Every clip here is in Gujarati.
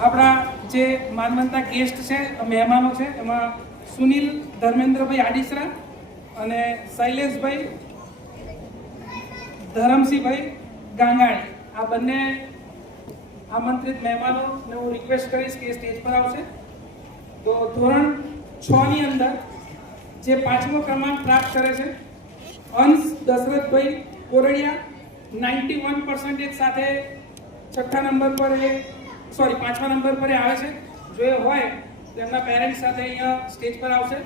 આપણા જે માનવંતા ગેસ્ટ છે મહેમાનો છે, એમાં સુનિલ ધર્મેન્દ્રભાઈ આડીસરા અને શૈલેષભાઈ ધરમસિંહભાઈ ગાંગાણી. આ બંને આમંત્રિત મહેમાનોને હું રિક્વેસ્ટ કરીશ કે સ્ટેજ પર આવશે. તો ધોરણ છ ની અંદર જે પાંચમો ક્રમાંક પ્રાપ્ત કરે છે, Ansh Dashrathbhai Koradiya ninety one percentage સાથે છઠ્ઠા નંબર પર એ સોરી, પાંચમા નંબર પર આવે છે. જો એ હોય, તો એમના પેરેન્ટ્સ સાથે અહીંયા સ્ટેજ પર આવશે.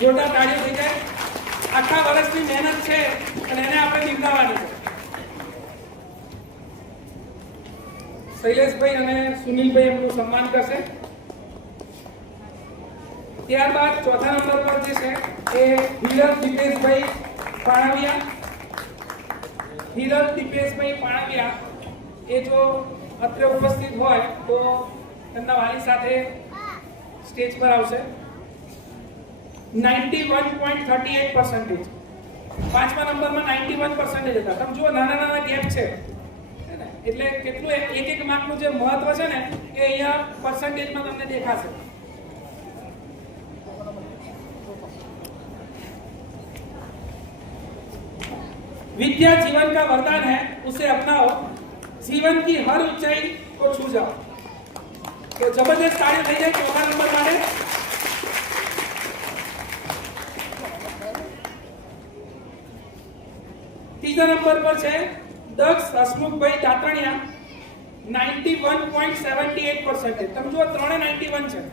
જોરદાર તાળીઓ થઈ જાય. આખા વર્ષની મહેનત છે અને એને આપણે બિરદાવવાની છે. શૈલેષભાઈ અને સુનિલભાઈ એમનું સન્માન કરશે. ત્યારબાદ ચોથા નંબર પર જે છે, એ હિરલ દીપેશભાઈ પાણાવિયા. હિરલ દીપેશભાઈ પાણાવિયા એ જો અત્રે ઉપસ્થિત હોય તો તેમના વાલી સાથે સ્ટેજ પર આવશે ninety one point thirty eight percentage પાંચમા નંબરમાં નાઇન્ટી વન પર્સન્ટેજ હતા તમે જુઓ નાના નાના ગેપ છે હે ને? એટલે કેટલું એક એક એક માર્કનું જે મહત્વ છે ને એ અહીંયા પર્સન્ટેજમાં તમને દેખાશે विद्या जीवन का वरदान है उसे अपनाओ जीवन की हर ऊंचाई को छू जाओ तो जबरदस्त कार्य થઈ જાય ચોથા નંબર માટે ત્રીજા નંબર પર છે દક્ષ હસમુખભાઈ દાતણિયા 91.78% તમે જુઓ ત્રણે 91 છે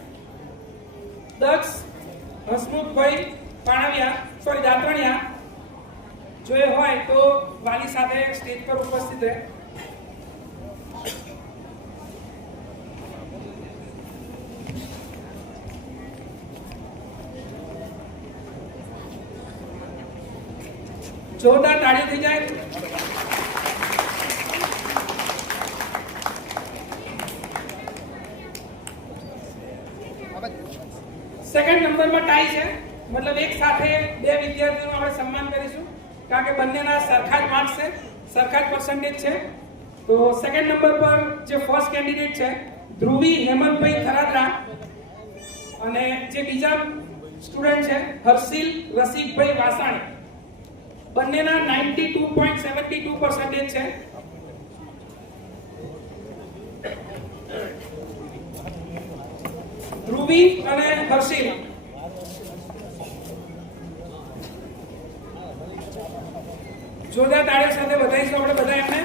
દક્ષ હસમુખભાઈ પાણવિયા સોરી દાતણિયા જો એ હોય તો વાલી સાથે સ્ટેજ પર ઉપસ્થિત રહે જોરદાર તાળી થઈ જાય. સેકન્ડ નંબરમાં ટાઈ છે. મતલબ એક સાથે બે વિદ્યાર્થીઓનું આપણે સન્માન કરીશું. કારણ કે બંનેના સરખા જ માર્ક્સ છે, સરખા જ પર્સન્ટેજ છે. તો સેકન્ડ નંબર પર જે ફર્સ્ટ કેન્ડિડેટ છે, ધ્રુવી હેમંતભાઈ થરાદરા અને જે બીજા સ્ટુડન્ટ છે, હર્ષિલ રસિકભાઈ વાસાણી. બંનેના 92.72 પર્સન્ટેજ છે. ધ્રુવી અને હર્ષિલ. જોરદાર તાળીઓ સાથે વધાઈશું આપણે બધા એમને?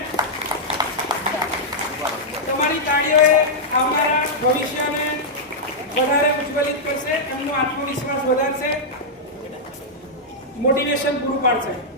તમારી તાળીઓએ અમારા ભવિષ્યને વધારે ઉજ્જવલિત કરશે એમનો આત્મવિશ્વાસ વધારશે. મોટિવેશન પૂરું પાડશે.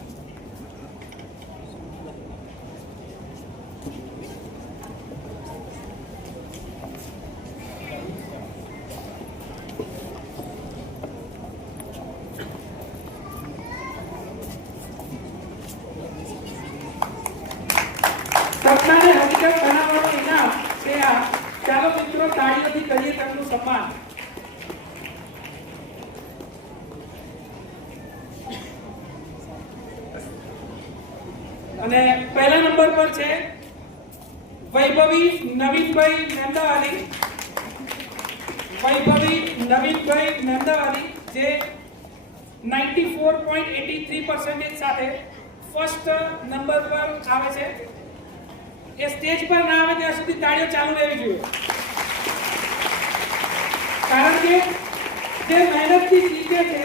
94.83 પર્સન્ટેજ સાથે ફર્સ્ટ નંબર પર આવે છે. એ સ્ટેજ પર ના આવે ત્યાં સુધી તાળીઓ ચાલુ રહેવી જોઈએ. કારણ કે જે મહેનતથી શીખે છે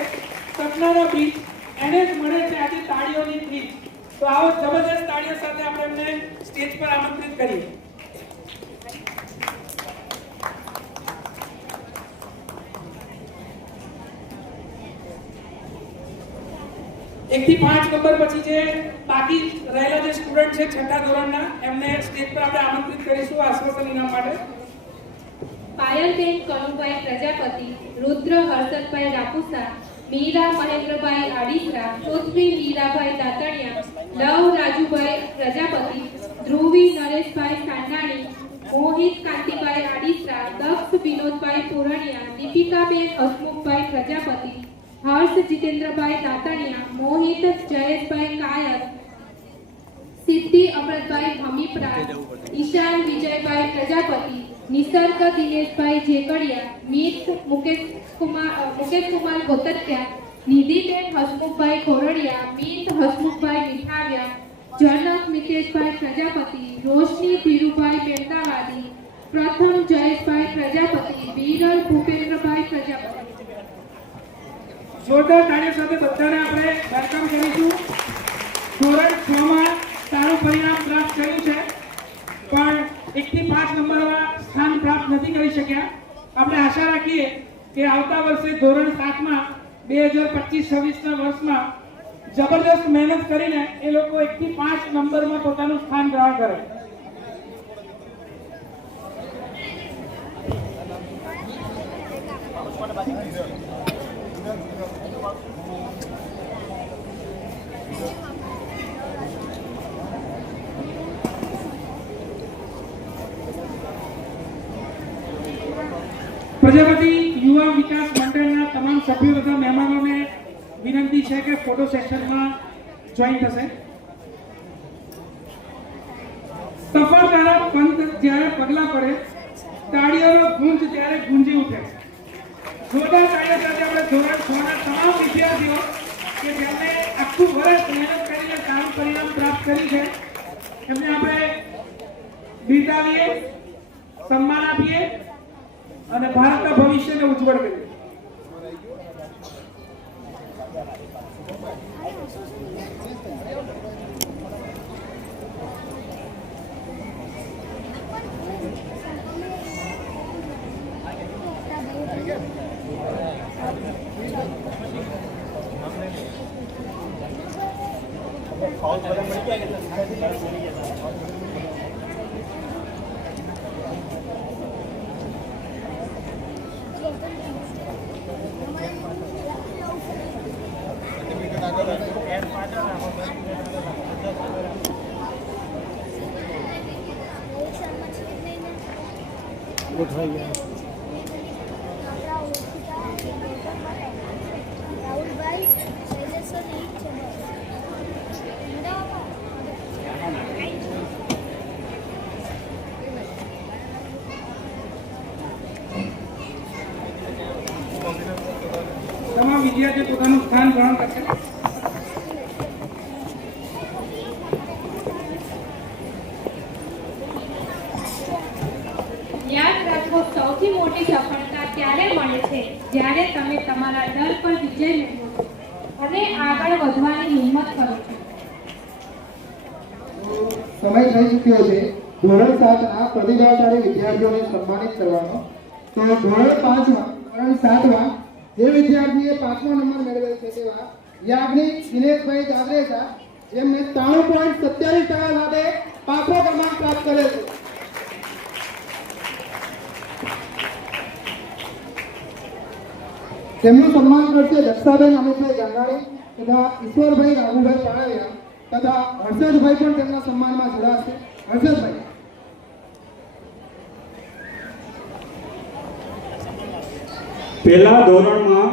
સપનાનો બીજ એને જ મળે છે આજે તાળીઓની બીજ તો આવો જબરદસ્ત તાળીઓ સાથે આપણે એમને સ્ટેજ પર આમંત્રિત કરીએ. એક થી પાંચ નંબર પછી જે બાકી રહેલા જે સ્ટુડન્ટ છે છઠ્ઠા ધોરણના, એમને સ્ટેજ પર આપણે આમંત્રિત કરીશું આશ્વાસન ઇનામ માટે. પાયલબેન કનુભાઈ પ્રજાપતિ, રુદ્ર હર્ષદભાઈ રાપુસા, મીરા મહેન્દ્રભાઈ આડીસરા પૃથ્વી મીરાભાઈ દાતણિયા, લવ રાજુભાઈ પ્રજાપતિ, ધ્રુવી નરેશભાઈ સાંડાણી મોહિત કાંતિભાઈ આડીસરા, દક્ષ વિનોદભાઈ પુરણિયા, દીપિકાબેન હસમુખભાઈ પ્રજાપતિ હર્ષ જીતેન્દ્રભાઈ દાતણિયા મોહિત જયેશભાઈ કાયર સિદ્ધિ અમૃતભાઈ ભમીપરા ઈશાન વિજયભાઈ પ્રજાપતિ નિસર્ગ દિનેશભાઈ જેકડિયા મિત મુકેશ કુમાર અ, મુકેશ કુમાર ગોતત્યા નિધિબેન હસમુખભાઈ ખોરડિયા મિત હસમુખભાઈ મીઠાવ્યા જનક મિતેશભાઈ પ્રજાપતિ રોશની ધીરુભાઈ બેતાવાદી પ્રથમ જયેશભાઈ પ્રજાપતિ વિરલ ભૂપેન્દ્રભાઈ પ્રજાપતિ જોરદાર તાળીઓ સાથે બધાને આપણે વેલકમ કરીશું. ધોરણ છ માં સારું પરિણામ પ્રાપ્ત કર્યું છે. પણ એકથી પાંચ નંબરવાળા સ્થાન પ્રાપ્ત નથી કરી શક્યા. આપણે આશા રાખીએ કે આવતા વર્ષે ધોરણ સાતમાં બે હજાર પચીસ છવ્વીસના વર્ષમાં જબરદસ્ત મહેનત કરીને એ લોકો એકથી પાંચ નંબરમાં પોતાનું સ્થાન ગ્રહણ કરે પ્રજાપતિ યુવા વિકાસ મંડળના તમામ સભ્યો તથા મહેમાનોને વિનંતી છે કે ફોટો સેશનમાં જોઈન થશે. સફળ પંથ જ્યારે પગલા પડે, તાળીઓનો ગુંજ ત્યારે ગુંજી ઉઠે. જોરદાર તાળીઓ સાથે આપણે તમામ વિદ્યાર્થીઓ કે જેમણે આખું વર્ષ મહેનત કરીને સારું પરિણામ પ્રાપ્ત કર્યું છે, એમને આપણે બિરદાવીએ, સન્માન આપીએ અને ભારતના ભવિષ્યને ઉજ્જવળ કરીએ. কোথায় રાખો સૌથી મોટી સફળતા ત્યારે મળે છે જ્યારે તમે તમારા ડર પર વિજય મેળવો અને આગળ વધવાની હિંમત કરો છો. સમય થઈ ચૂક્યો છે. ધોરણ સાતના પ્રતિભાશાળી વિદ્યાર્થીઓને સન્માનિત કરવાનો. તો ધોરણ પાંચમાં ધોરણ સાતમાં જે વિદ્યાર્થીએ પાંચમો નંબર મેળવેલ છે તેવા યાજ્ઞિક દિનેશભાઈ જાગરેજા, જેમને ત્રાણું પોઈન્ટ સત્યાવીસ ટકા સાથે પાંચમો ક્રમાંક પ્રાપ્ત કરેલ છે. તેમનું સન્માન કરશે દક્ષાબેન અમિતભાઈ ગંગાણી તથા ઈશ્વરભાઈ રાઘુભાઈ પાળવિયા તથા હર્ષદભાઈ પણ તેમના સન્માનમાં જોડાશે. હર્ષદભાઈ. પહેલા ધોરણમાં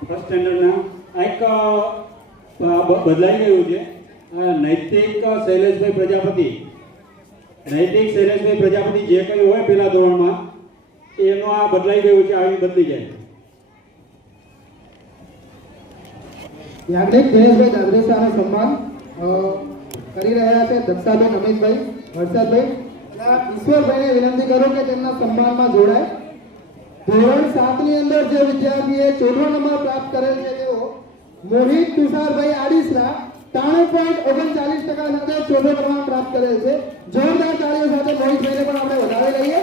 ફર્સ્ટ સ્ટેન્ડર્ડના એક બદલાઈ ગયું છે. નૈતિક શૈલેષભાઈ પ્રજાપતિ, નૈતિક શૈલેષભાઈ પ્રજાપતિ જે કંઈ હોય પહેલા ધોરણમાં, એનું આ બદલાઈ ગયું છે, આવી બદલી જાય. યાજ્ઞિક જયેશભાઈ દાદરેસાને સન્માન કરી રહ્યા છે દક્ષાબેન અમિતભાઈ હર્ષદભાઈ ઈશ્વરભાઈને વિનંતી કરું કે તેમના સન્માનમાં જોડાય. ધોરણ સાતની અંદર જે વિદ્યાર્થીએ ચોથો નંબર પ્રાપ્ત કરેલ છે તેઓ મોહિત તુષારભાઈ આડીસરા ત્રાણું પોઈન્ટ ઓગણચાલીસ ટકા સાથે ચોથો ક્રમાંક પ્રાપ્ત કરેલ છે. જોરદાર તાળીઓ સાથે મોહિતભાઈને પણ આપણે વધાવી લઈએ.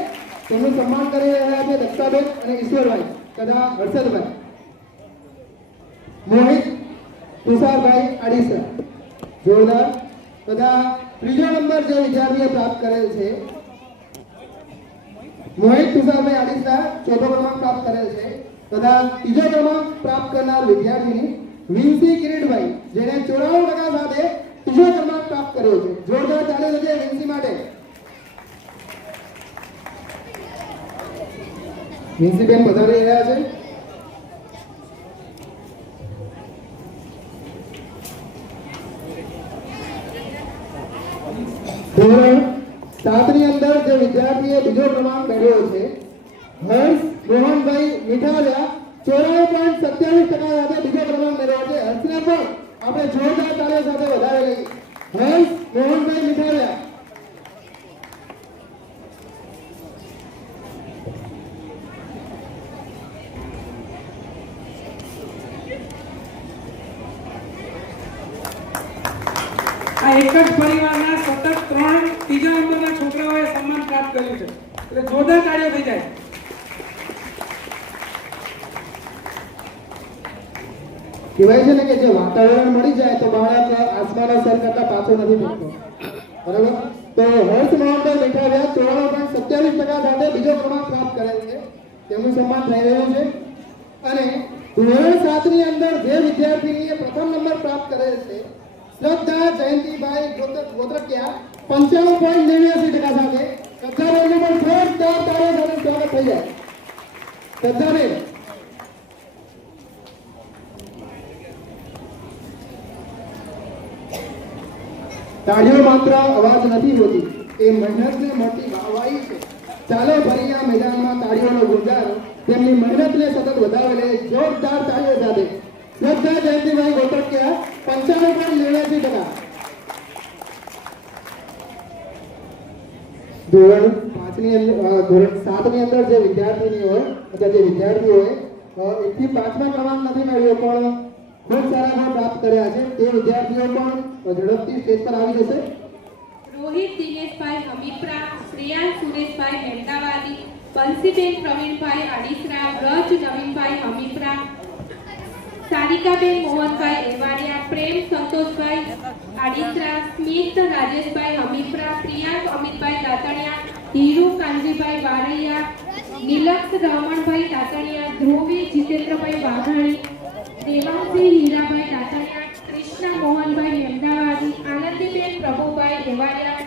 તેમનું સન્માન કરી રહ્યા છે દક્ષાબેન અને ઈશ્વરભાઈ, તથા હર્ષદભાઈ મોહિત તુષારભાઈ આડીસરા જોરદાર. તથા ત્રીજો નંબર જે વિદ્યાર્થીએ પ્રાપ્ત કરેલ છે. મોહિત તુષારભાઈ આડીસરા ચોથો ક્રમાંક પ્રાપ્ત કરેલ છે. તથા ત્રીજો ક્રમાંક પ્રાપ્ત કરનાર વિદ્યાર્થીની વિન્સી કિરીટભાઈ જેને ચોરાણું ટકા સાથે ત્રીજો ક્રમાંક પ્રાપ્ત કર્યો છે. જોરદાર ચાલે છે વિન્સી માટે. વિન્સીબેન વધારી રહ્યા છે ધોરણ સાતની અંદર જે વિદ્યાર્થીએ બીજો ક્રમાંક મેળવ્યો છે, હર્ષ, મોહનભાઈ મીઠાલિયા ચોરાણું પોઈન્ટ સત્યાવીસ ટકા સાથે બીજો ક્રમાંક મેળવ્યો છે. હર્ષને પણ આપણે જોરદાર તાળીઓ સાથે વધારે લઈએ હર્ષ, મોહનભાઈ મીઠાલિયા આ એક જ પરિવારના સતત ત્રણ ત્રીજા નંબરના છોકરાઓએ સન્માન પ્રાપ્ત કર્યું છે એટલે જોરદાર કાર્ય થઈ જાય કહેવાય છે ને કે જે વાતાવરણ મળી જાય તો બાળક આસમાના સર કરતા પાછો નથી પડતો. બરાબર? તો હર્ષ મોહનભાઈ મીઠાવિયા ચોરાણું પોઈન્ટ સત્યાવીસ ટકા સાથે બીજો ક્રમાંક પ્રાપ્ત કરે છે. તેમનું સન્માન થઈ રહ્યું છે. અને ધોરણ સાતની અંદર જે વિદ્યાર્થીનીએ પ્રથમ નંબર પ્રાપ્ત કરેલ છે, શ્રદ્ધા જયંતિભાઈ ગોત્ર- ગોત્રકિયા પંચાણું પોઈન્ટ નેવ્યાસી ટકા સાથે શ્રદ્ધાબેનનું પણ જોરદાર સાથે સ્વાગત થઈ જાય. શ્રદ્ધાબેન તાળીઓ માત્ર અવાજ નથી હોતી, એ મહેનતને મોટી વાહવાઈ છે. ચાલો ફરી મેદાનમાં તાળીઓનો ગુંજાર તેમની મહેનતને સતત વધારે જોરદાર તાળીઓ સાથે. શ્રદ્ધા જયંતિભાઈ ગોટકિયા પંચાણું પણ નેવ્યાસી ટકા. ધોરણ પાંચની અંદર ધોરણ સાતની અંદર જે વિદ્યાર્થીની હોય, અથવા જે વિદ્યાર્થી હોય એકથી પાંચમા ક્રમાંક નથી મેળવ્યો, પણ ખૂબ સારા ગુણ પ્રાપ્ત કર્યા છે. તે વિદ્યાર્થીઓ પણ ઝડપથી સ્ટેજ પર આવી જશે. રોહિત, દિનેશભાઈ હમીપરા શ્રેયાન સુરેશભાઈ મહેમદાવાદી બંસીબેન પ્રવીણભાઈ અડીસરા વ્રજ નવીનભાઈ હમીપરા સારિકાબેન મોહનભાઈ એવાડિયા, પ્રેમ સંતોષભાઈ આડીસરા, સ્મિત રાજેશભાઈ હમીપરા પ્રિયાંક અમિતભાઈ દાતણિયા ધીરુ કાનજીભાઈ વારૈયા, નિલક્ષ રમણભાઈ દાતણિયા ધ્રુવી જીતેન્દ્રભાઈ વાઘાણી દેવાંશી હીરાભાઈ દાતણિયા કૃષ્ણ મોહનભાઈ અમદાવાદી આનંદીબેન પ્રભુભાઈ દેવાડિયા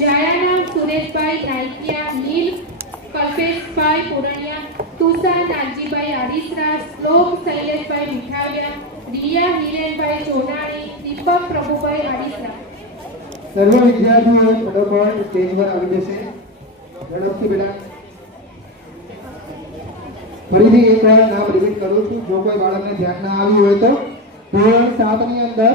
જયારામ સુરેશભાઈ નાઇકિયા નીલ કલ્પેશભાઈ પુરણિયા, તુષાર નાનજીભાઈ આડીસરા શ્લોક શૈલેષભાઈ મીઠાવિયા, રિયા હિરેનભાઈ જોનાણી દીપક પ્રભુભાઈ આડીસરા સર્વ વિદ્યાર્થીઓ, ફટાફટ સ્ટેજ પર આવી જશે. ઝડપથી બેટા ફરીથી એકવાર નામ રિપીટ કરું છું. જો કોઈ બાળકને ધ્યાન ના આવ્યું હોય તો ધોરણ સાતની અંદર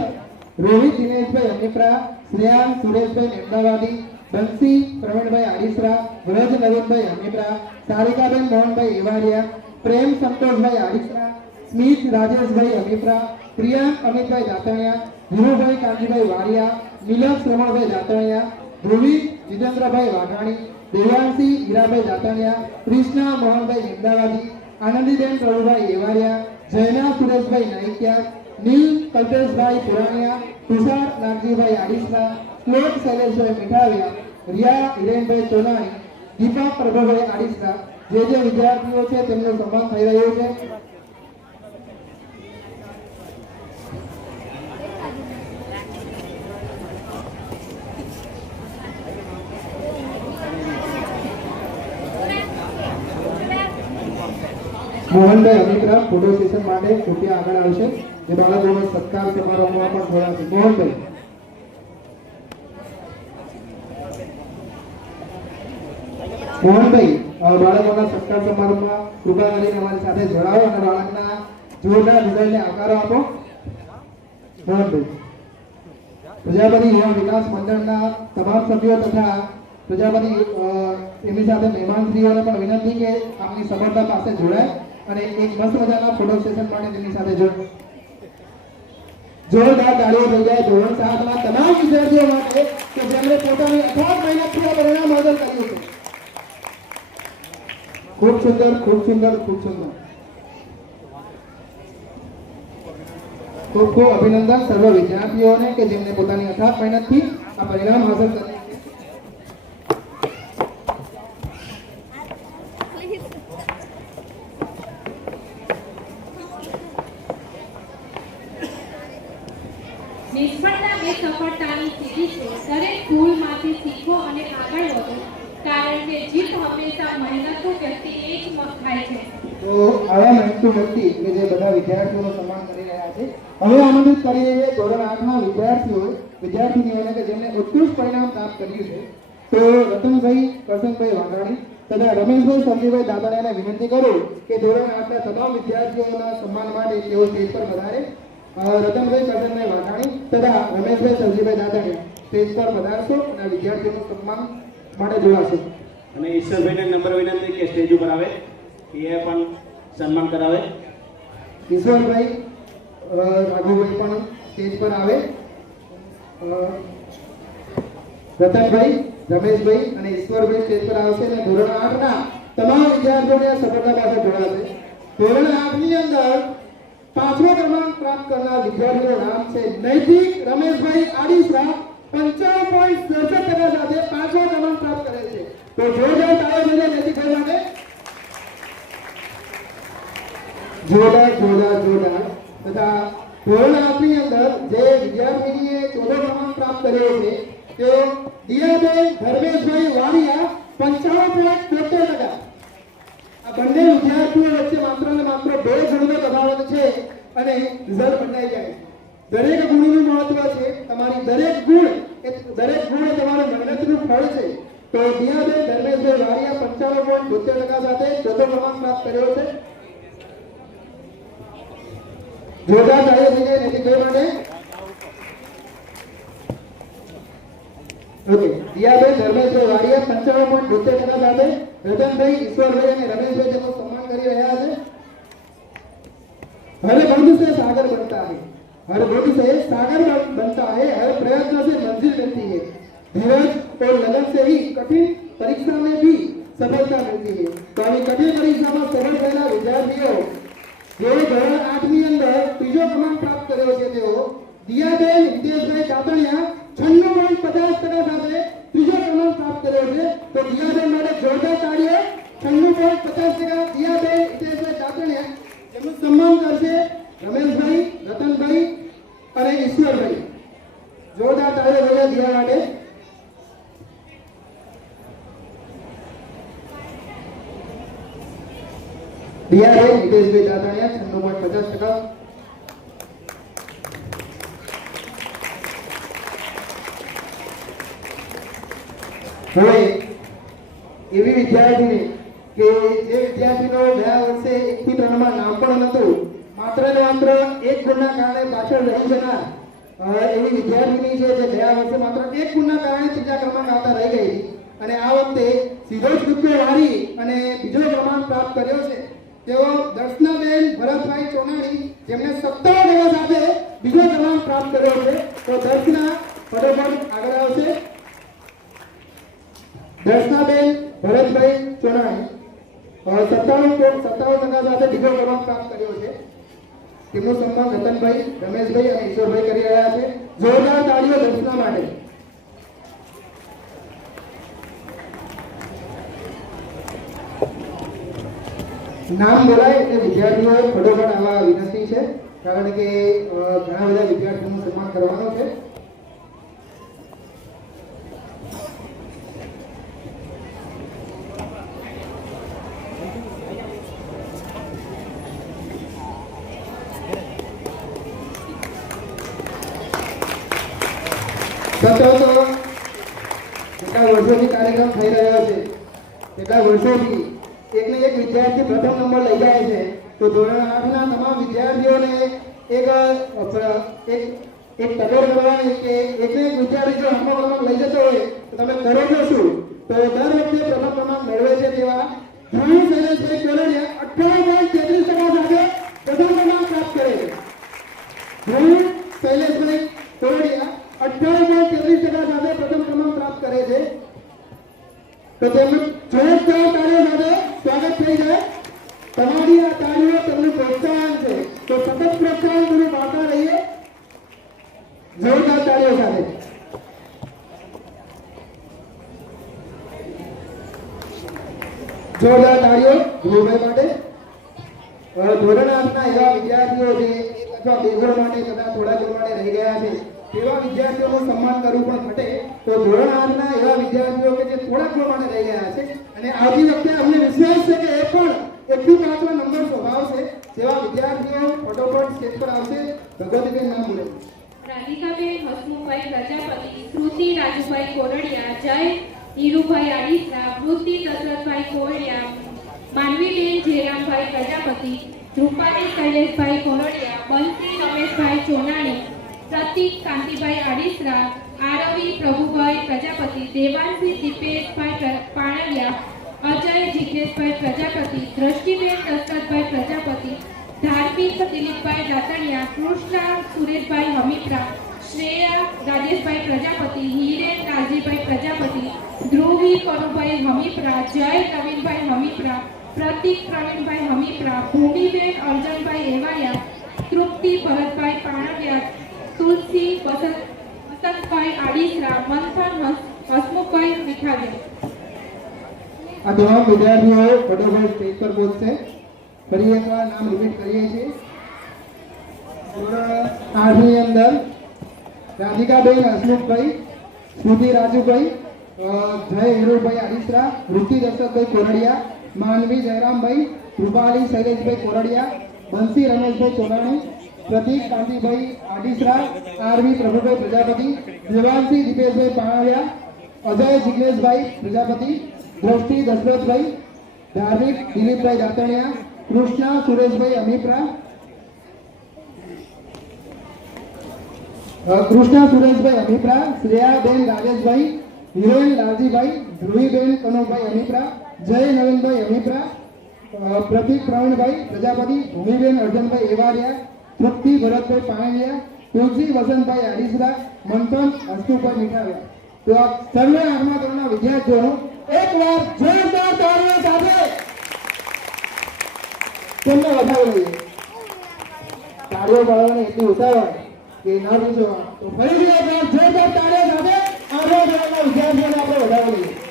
રોહિત દિનેશભાઈ અનિપ્રા શ્રેયા સુરેશભાઈ નેમદાવાદી, બંસી પ્રવીણભાઈ આડિસરા, વ્રજ નવીનભાઈ અનિપ્રા સારિકાબેન મોહનભાઈ એવાડિયા પ્રેમ સંતોષભાઈ આડિસરા, સ્મિત રાજેશભાઈ અમિપ્રા પ્રિયાંક અમિતભાઈ દાતણિયા, ધીરુભાઈ કાંજીભાઈ વારિયા, મિલક શ્રવણભાઈ દાતણિયા, ધ્રુવી જીતેન્દ્રભાઈ વાઘાણી, દેવાંશી હીરાભાઈ દાતણિયા, કૃષ્ણા મોહનભાઈ અમદાવાદી આનંદીબેન પ્રભુભાઈ એવારિયા જયના સુરેશભાઈ નાઇકિયા, નીલ કલ્પેશભાઈ પુરાણિયા, તુષાર નાગજીભાઈ આડીસરા ક્લોટ શૈલેષભાઈ મીઠાવિયા, રિયા હિરેનભાઈ ચોનાણી દીપા પ્રભુભાઈ આડીસરા જે જે વિદ્યાર્થીઓ છે, તેમનું સન્માન થઈ રહ્યું છે. મોહનભાઈ અમિત્રા ફોટો સેશન માટે કૃપયા આગળ આવશે જે બાળકોનો સત્કાર સમારોહમાં પણ જોડાશે મોહનભાઈ. મોહનભાઈ બાળકોના સત્કાર સમારોહમાં કૃપા કરીને અમારી સાથે જોડાવો અને બાળકના જોરદાર રિઝલ્ટને આકારો આપો. મોહનભાઈ. પ્રજાપતિ યુવા વિકાસ મંડળના તમામ સભ્યો તથા પ્રજાપતિ એમની સાથે મહેમાનશ્રીઓને પણ વિનંતી કે આપની સફળતા પાસે જોડાય. અને એક મસ્ત મજાના ફોટો સેશન માટે તેની સાથે જો. જોરદાર તાળીઓ થઈ જાય ધોરણ સાતના તમામ વિદ્યાર્થીઓ માટે કે જેમણે પોતાની અથાગ મહેનતથી આ પરિણામ હાજર કર્યું છે. ખૂબ સુંદર ખૂબ સુંદર ખૂબ સુંદર. ખૂબ ખૂબ અભિનંદન સર્વ વિદ્યાર્થીઓને કે જેમને પોતાની અથાગ મહેનતથી આ પરિણામ હાંસલ કર્યું છે નિષ્ફળતા એ સફળતાની સીડી છે દરેક ભૂલમાંથી શીખો અને આગળ વધો કારણ તો આવા મહેનતુ વ્યક્તિ કે જે બધા વિદ્યાર્થીઓનું સન્માન કરી રહ્યા છે, હવે આમંત્રિત કરી રહીએ ધોરણ આઠના વિદ્યાર્થીઓ વિદ્યાર્થીનીઓને કે જેમને ઉત્કૃષ્ટ પરિણામ પ્રાપ્ત કર્યું છે, તો રતનભાઈ કરશનભાઈ વાઘાણી તથા રમેશભાઈ સંજીભાઈ દાદાને વિનંતી કરું કે ધોરણ આઠના તમામ વિદ્યાર્થીઓના સન્માન માટે તેઓ સ્ટેજ પર વધારે રતનભાઈ કરશનભાઈ વાઘાણી તથા રમેશભાઈ સંજીભાઈ દાદાને સ્ટેજ પર વધારશો અને વિદ્યાર્થીઓનું સન્માન માટે જોડાશો. અને ઈશ્વરભાઈને નંબર વિનંતી કે સ્ટેજ ઉપર આવે, એ પણ સન્માન કરાવે. ઈશ્વરભાઈ રાઘુભાઈ પણ સ્ટેજ પર આવે. રતનભાઈ, રમેશભાઈ અને ઈશ્વરભાઈ સ્ટેજ પર આવશે અને ધોરણ આઠના તમામ વિદ્યાર્થીઓને આ સફળતા પાસે જોડાશે. ધોરણ આઠની અંદર પાંચમો ક્રમાંક પ્રાપ્ત કરનાર વિદ્યાર્થીનું નામ છે નૈતિક રમેશભાઈ આડીસા પંચાવન પોઈન્ટ સડસઠ ટકા સાથે પાંચમો ક્રમાંક પ્રાપ્ત કરે તો જોરદાર તાળીઓ છે નૈતિકભાઈ માટે જોરદાર જોરદાર તથા ધોરણ આઠની અંદર જે વિદ્યાર્થીનીએ ચોથો ક્રમાંક પ્રાપ્ત કર્યો છે તે દિયાબેન ધર્મેશભાઈ વાડિયા પંચાવન પોઈન્ટ તોતેર ટકા. આ બંને વિદ્યાર્થીઓ વચ્ચે માત્ર ને માત્ર બે ગુણનો તફાવત છે અને રિઝલ્ટ બદલાઈ જાય દરેક ગુણનું મહત્વ છે, તમારી દરેક ગુણ એ દરેક ગુણ એ તમારું મહેનતનું ફળ છે. તો દિયાબેન ધર્મેશભાઈ વાડિયા પંચાવન પોઈન્ટ તોતેર ટકા સાથે ચોથો ક્રમાંક પ્રાપ્ત કર્યો છે જોરદાર તાળીઓ થઈ જાય નૈતિકભાઈ માટે ઓકે દિયાભાઈ ધર્મેશભાઈ વાડિયા પંચાવન પોઈન્ટ બોતેર ટકા સાથે રતનભાઈ ઈશ્વરભાઈ અને રમેશભાઈ તેમનું સન્માન કરી રહ્યા છે हर बंद से सागर बनता है हर बंद से सागर बन- बनता है हर प्रयत्न से मंजिल मिलती है धीरज और लगन से ही कठिन परीक्षा में भी सफलता मिलती है तो આવી કઠિન પરીક્ષામાં સફળ થયેલા વિદ્યાર્થીઓ જેઓ ધોરણ આઠની અંદર ત્રીજો ક્રમાંક પ્રાપ્ત કર્યો છે તેઓ દિયાબેન હિતેશભાઈ કાતણિયા છન્નું પોઈન્ટ પચાસ ટકા સાથે ત્રીજો ક્રમાંક પ્રાપ્ત કર્યો છે તો દિયાબેન માટે જોરદાર તાળીઓ છન્નું પોઈન્ટ પચાસ ટકા દિયાબેન હિતેશભાઈ કાતણિયા જેમનું સન્માન કરશે રમેશભાઈ રતનભાઈ અને ઈશ્વરભાઈ જોરદાર તાળીઓ ભેગા દિયા માટે જે વિદ્યાર્થીનો ગયા વર્ષે એક ત્રણમાં નામ પણ નહોતું, માત્ર ને માત્ર એક ગુણના કારણે પાછળ રહી જનાર એવી વિદ્યાર્થીની છે જે ગયા વર્ષે માત્ર એક ગુણના કારણે ત્રીજા ક્રમાંક આવતા રહી ગઈ. અને આ વખતે સીધો જ રૂપિયો વાળી અને બીજો ક્રમાંક પ્રાપ્ત કર્યો છે તેઓ દર્શનાબેન ભરતભાઈ ચોનાણી જેમને સત્તાવન ટકા સાથે બીજો ક્રમાંક પ્રાપ્ત કર્યો છે તો દર્શના ફટોફટ આગળ આવશે દર્શનાબેન ભરતભાઈ ચોનાણી. અ, સત્તાવન પોઈન્ટ સત્તાવન ટકા સાથે બીજો કરવાનું કામ કર્યો છે. તેમનું સન્માન રતનભાઈ રમેશભાઈ અને ઈશ્વરભાઈ કરી રહ્યા છે. જોરદાર તાળીઓ દર્શના માટે. નામ બોલાય એટલે વિદ્યાર્થીઓ ફટોફટ આવવા વિનંતી છે. કારણ કે ઘણા બધા વિદ્યાર્થીઓનું સન્માન કરવાનું છે સતત કેટલા વર્ષોથી કાર્યક્રમ થઈ રહ્યો છે. કેટલા વર્ષોથી એક એક વિદ્યાર્થી પ્રથમ નંબર લઈ જાય છે. તો ધોરણ આઠના તમામ વિદ્યાર્થીઓને એક એક એક કરવાની કે એક એક વિદ્યાર્થી જો આઠમો ક્રમાંક લઈ જતો હોય, તો તમે કરો છો શું? તો દર વખતે પ્રથમ ક્રમાંક મેળવે છે તેવા ધ્રુવ શૈલેષભાઈ કોલડિયા અઠ્ઠાવન પોઈન્ટ તેત્રીસ ટકા સાથે પ્રથમ ક્રમાંક પ્રાપ્ત કરે છે. ધ્રુવ શૈલેષભાઈ કોરડિયા અઠ્ઠાવન પોઈન્ટ તેત્રીસ ટકા સાથે પ્રથમ ક્રમાંક પ્રાપ્ત કરે છે. તો તેમનું જોરદાર તાળીઓ સાથે સ્વાગત થઈ જાય. તમારી આ તાળીઓ તેમનું પ્રોત્સાહન છે. તો સતત પ્રોત્સાહન તમે પાડતા રહીએ. જોરદાર તાળીઓ સાથે. જોરદાર તાળીઓ ધ્રુવભાઈ માટે. ધોરણ આઠના એવા વિદ્યાર્થીઓ છે, અથવા બે માટે કદાચ થોડા ગુણ માટે રહી ગયા છે. તેવા વિદ્યાર્થીઓનું સન્માન કરવું પણ ઘટે. તો ધોરણ આઠના એવા વિદ્યાર્થીઓ કે જે થોડા પ્રમાણે રહી ગયા છે, અને આવતી વખતે અમને વિશ્વાસ છે કે એ પણ એટલું પાંચમાં નંબર સ્વભાવશે જેવા વિદ્યાર્થીઓ ફટોફટ સ્ટેજ પર આવશે. ભગવતીબેન નામ બોલે. રાધિકાબેન હસમુખભાઈ પ્રજાપતિ દશરથભાઈ કોરડિયા, જય હીરુભાઈ આડીસરા વૃત્તિ દશરથભાઈ કોરડિયા, માનવીબેન જયરામભાઈ પ્રજાપતિ ધ્રુપાલી શૈલેષભાઈ કોરડિયા, બંસી રમેશભાઈ ચોનાણી પ્રતિક કાંતિભાઈ આડિસરા, આરવી પ્રભુભાઈ પ્રજાપતિ, દેવાંશી દીપેશભાઈ પાણલિયા અજય જિજ્ઞેશભાઈ પ્રજાપતિ, દ્રષ્ટિબેન દશરથભાઈ પ્રજાપતિ, ધાર્મિક દિલીપભાઈ દાતણિયા, કૃષ્ણા સુરેશભાઈ હમીપરા, શ્રેયા રાજેશભાઈ પ્રજાપતિ, હિરેન રાજીભાઈ પ્રજાપતિ, ધ્રુવી કરુભાઈ હમીપરા, જય નવીનભાઈ હમીપરા, પ્રતિક પ્રવીણભાઈ હમીપરા, ભૂમિબેન અર્જનભાઈ એવાયા તૃપ્તિ ભરતભાઈ પાણવિયા તુલસી, વસંત, વસંતભાઈ આડીસરા મંથન હસમુખભાઈ મીઠાભાઈ આ તમામ વિદ્યાર્થીઓ ફટોફટ સ્ટેજ પર પહોંચશે. ફરી એકવાર નામ રિપીટ કરીએ છીએ. ધોરણ આઠની અંદર રાધિકાબેન, હસમુખભાઈ, સ્મૃતિ રાજુભાઈ જય હીરુભાઈ આડિસરા વૃત્તિ દશરથભાઈ કોરડિયા, માનવી જયરામભાઈ, રૂપાલી શૈલેષભાઈ કોરડિયા બંસી રમેશભાઈ ચોલાણી પ્રતિક કાંતિભાઈ આડીસરા, આરવી પ્રભુભાઈ પ્રજાપતિ દેવાંશી દીપેશભાઈ પાણાવ્યા અજય જિગ્નેશભાઈ પ્રજાપતિ, દ્રષ્ટિ દશરથભાઈ, ધાર્મિક દિલીપભાઈ દાતણિયા, કૃષ્ણ સુરેશભાઈ અમીપરા કૃષ્ણ સુરેશભાઈ અમીપરા, શ્રેયાબેન રાજેશભાઈ હિરોઈન લાલજીભાઈ, ધ્રુવીબેન કનકભાઈ અમીપરા, જય નવીનભાઈ અમીપરા પ્રતિક પ્રવીણભાઈ પ્રજાપતિ, ભૂમિબેન અર્જનભાઈ એવારિયા તૃપ્તિ ભરતભાઈ પાણીયા તુલસી, વસંતભાઈ આડીસરા મંથન હસ્તુભાઈ મીઠાવિયા તો આપ સર્વે આઠમા ધોરણના વિદ્યાર્થીઓનું એકવાર જોરદાર તાળીઓ સાથે તેમને વધાવી લઈએ તાળીઓ પાડવાની એટલી ઉતાવળ કે ના પૂછો. તો ફરીથી એકવાર જોરદાર તાળીઓ સાથે આઠમા ધોરણના વિદ્યાર્થીઓને આપણે વધાવી લઈએ.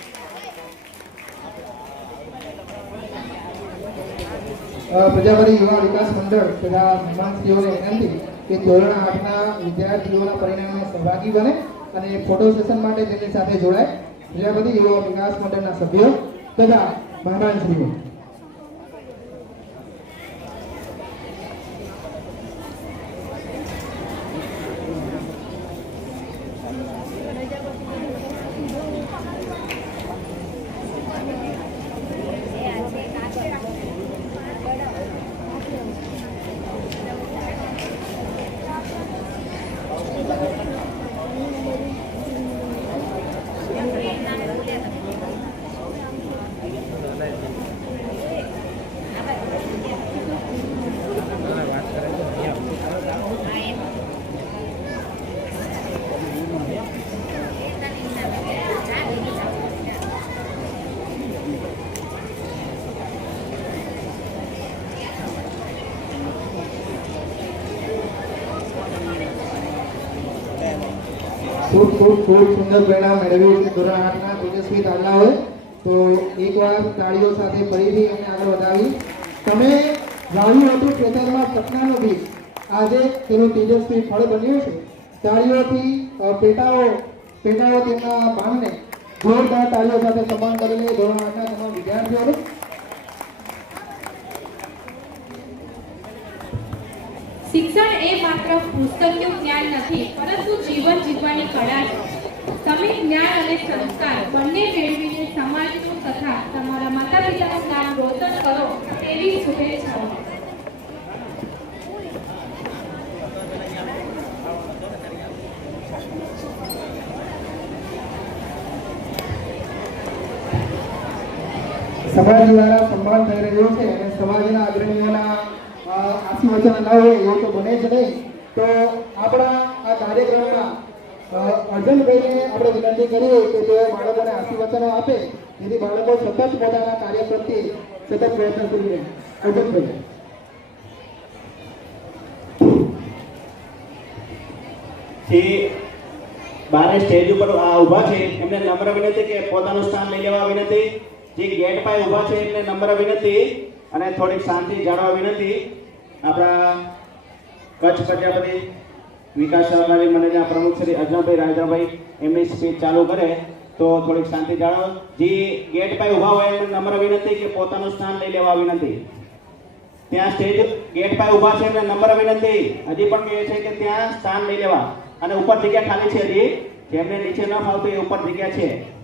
પ્રજાપતિ યુવા વિકાસ મંડળ તથા મહેમાનશ્રીઓને વિનંતી કે ધોરણ આઠના વિદ્યાર્થીઓના પરિણામે સહભાગી બને અને ફોટો સેશન માટે તેમની સાથે જોડાય. પ્રજાપતિ યુવા વિકાસ મંડળના સભ્યો તથા મહેમાનશ્રીઓ. ખૂબ ખૂબ ખૂબ સુંદર પરિણામ મેળવ્યું છે. ધોરણ આઠના તેજસ્વી તારલાઓએ તો એકવાર તાળીઓ સાથે ફરીથી અમને આગળ વધાવી. તમે વાવ્યું હતું ખેતરમાં સપનાનો બીજ. આજે તેનું તેજસ્વી ફળ બન્યું છે. તાળીઓથી પેટાઓ પેટાઓ તેમના ભાગને જોરદાર તાળીઓ સાથે સન્માન કરીને ધોરણ આઠના તમામ વિદ્યાર્થીઓનું શિક્ષણ એ માત્ર પુસ્તકનું જ્ઞાન નથી, પરંતુ જીવન જીવવાની કળા છે. તમે જ્ઞાન અને સંસ્કાર બંને મેળવીને સમાજનું તથા તમારા માતા પિતાનું નામ રોશન કરો તેવી શુભેચ્છાઓ. સમાજ દ્વારા સન્માન થઈ રહ્યું છે અને સમાજના અગ્રણીઓના આશીર્વચન ન હોય, એવું તો બને જ નહીં. તો આપણા આ કાર્યક્રમમાં અર્જુનભાઈને આપણે વિનંતી કરીએ કે તેઓ બાળકોને આશીર્વચનો આપે. જેથી બાળકો સતત પોતાના કાર્ય પ્રત્યે સતત પ્રયત્ન કરી રહે. અર્જુનભાઈ. જે બારે સ્ટેજ ઉપર ઊભા છે. એમને નમ્ર વિનંતી કે પોતાનું સ્થાન લઈ લેવા વિનંતી. જે ગેટ પાસે ઊભા છે, એમને નમ્ર વિનંતી અને થોડીક શાંતિ જાળવવા વિનંતી. આપણા કચ્છ પ્રજાપતિ વિકાસ સહકારી મંડળના પ્રમુખ શ્રી અજયભાઈ રાજાભાઈ એમની સ્પીચ ચાલુ કરે તો થોડીક શાંતિ જાળવો. જે ગેટ પાસે ઊભા હોય એમને નમ્ર વિનંતી કે પોતાનું સ્થાન લઈ લેવા વિનંતી. ત્યાં સ્ટેજ ગેટ પાસે ઊભા છે એમને નમ્ર વિનંતી. હજી પણ કહે છે કે ત્યાં સ્થાન લઈ લેવા. અને ઉપર જગ્યા ખાલી છે હજી. જેમને નીચે ન ફાવતું એ ઉપર જગ્યા છે.